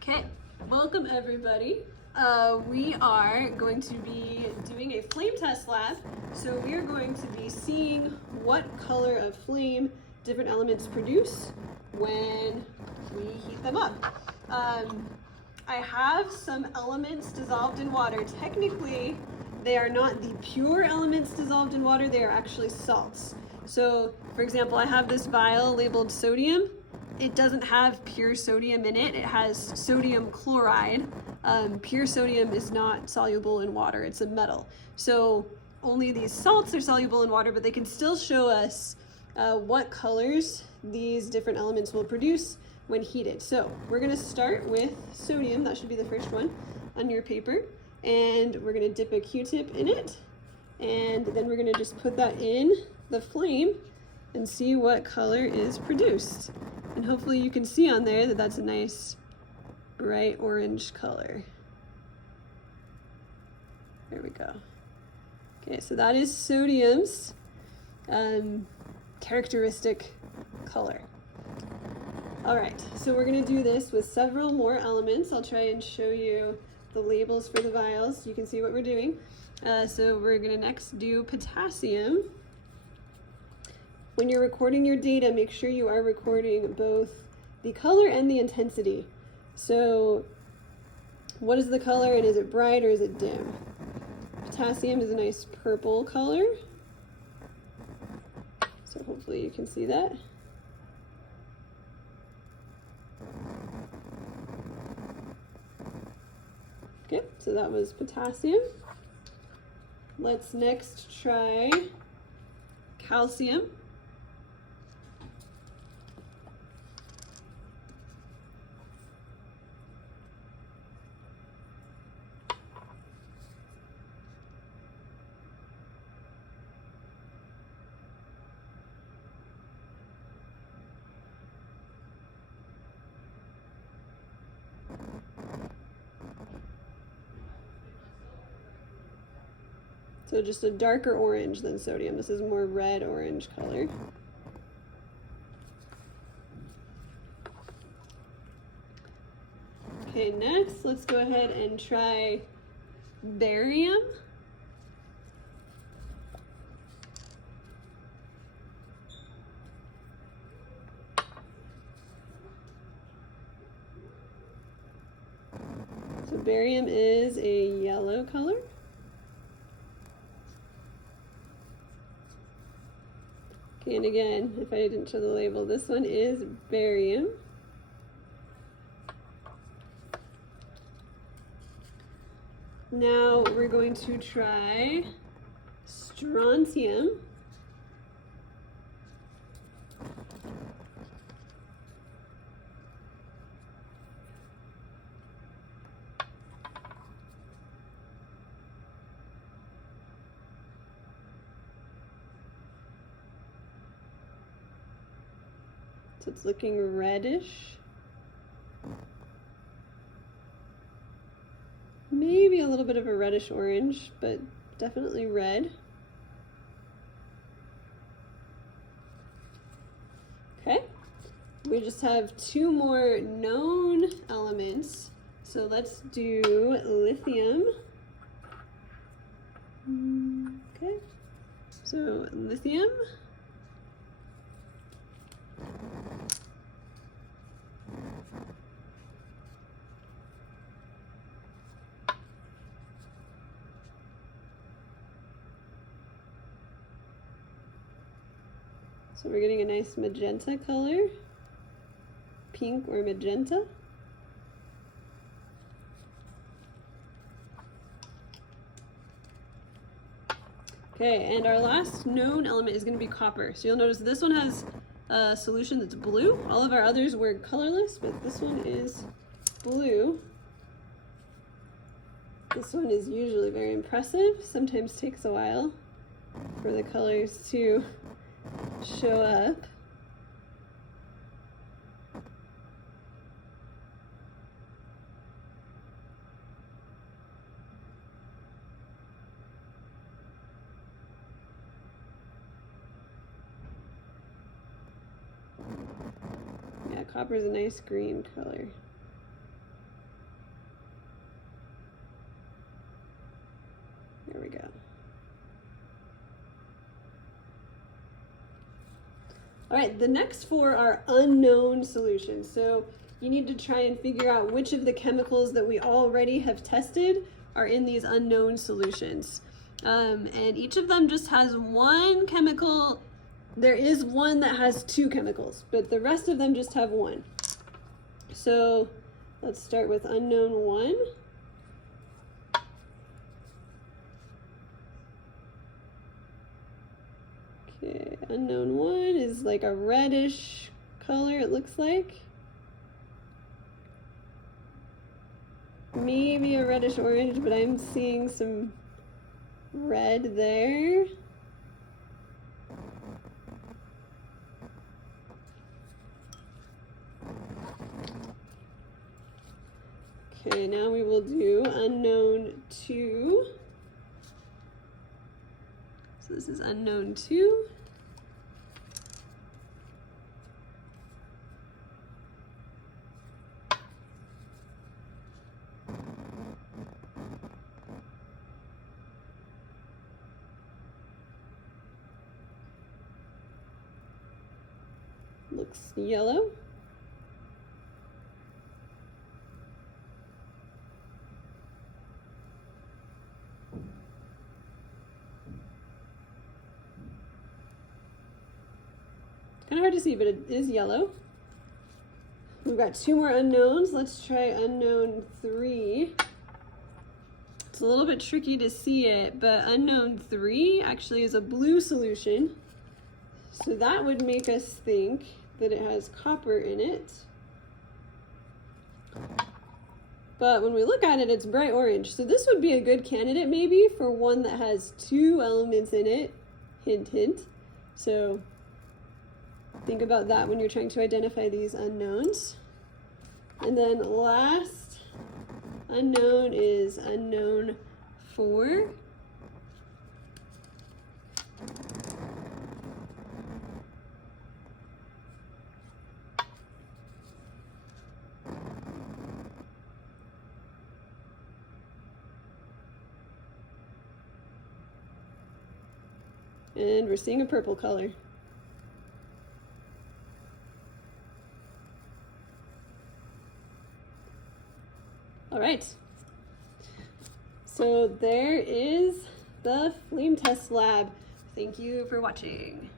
Okay, welcome everybody. We are going to be doing a flame test lab. So we are going to be seeing what color of flame different elements produce when we heat them up. I have some elements dissolved in water. Technically, they are not the pure elements dissolved in water, they are actually salts. So, for example, I have this vial labeled sodium. It doesn't have pure sodium in it. It has sodium chloride. Pure sodium is not soluble in water. It's a metal. So only these salts are soluble in water, but they can still show us what colors these different elements will produce when heated. So we're going to start with sodium. That should be the first one on your paper. And we're going to dip a Q-tip in it. And then we're going to just put that in the flame and see what color is produced. And hopefully you can see on there that that's a nice bright orange color. There we go. Okay, so that is sodium's characteristic color. All right, so we're gonna do this with several more elements. I'll try and show you the labels for the vials so you can see what we're doing. So we're gonna next do potassium. When you're recording your data, make sure you are recording both the color and the intensity. So what is the color, and is it bright or is it dim? Potassium is a nice purple color. So hopefully you can see that. Okay, so that was potassium. Let's next try calcium. So just a darker orange than sodium. This is more red-orange color. Okay, next let's go ahead and try barium. So barium is a yellow color. Okay, and again, if I didn't show the label, this one is barium. Now we're going to try strontium. So it's looking reddish. Maybe a little bit of a reddish orange, but definitely red. Okay, we just have two more known elements. So let's do lithium. Okay, so lithium. So we're getting a nice magenta color, pink or magenta. Okay, and our last known element is going to be copper. So you'll notice this one has a solution that's blue. All of our others were colorless, but this one is blue. This one is usually very impressive. Sometimes takes a while for the colors to show up. Yeah, copper is a nice green color. There we go. All right, the next four are unknown solutions. So you need to try and figure out which of the chemicals that we already have tested are in these unknown solutions. And each of them just has one chemical. There is one that has two chemicals, but the rest of them just have one. So let's start with unknown 1. Okay, unknown 1 is like a reddish color, it looks like. Maybe a reddish orange, but I'm seeing some red there. Okay, now we will do unknown 2. So this is unknown 2. Looks yellow. Kind of hard to see, but it is yellow. We've got 2 more unknowns. Let's try unknown 3. It's a little bit tricky to see it, but unknown 3 actually is a blue solution. So that would make us think that it has copper in it. But when we look at it, it's bright orange. So this would be a good candidate maybe for one that has 2 elements in it. Hint, hint. So think about that when you're trying to identify these unknowns. And then last unknown is unknown 4. And we're seeing a purple color. All right. So there is the flame test lab. Thank you for watching.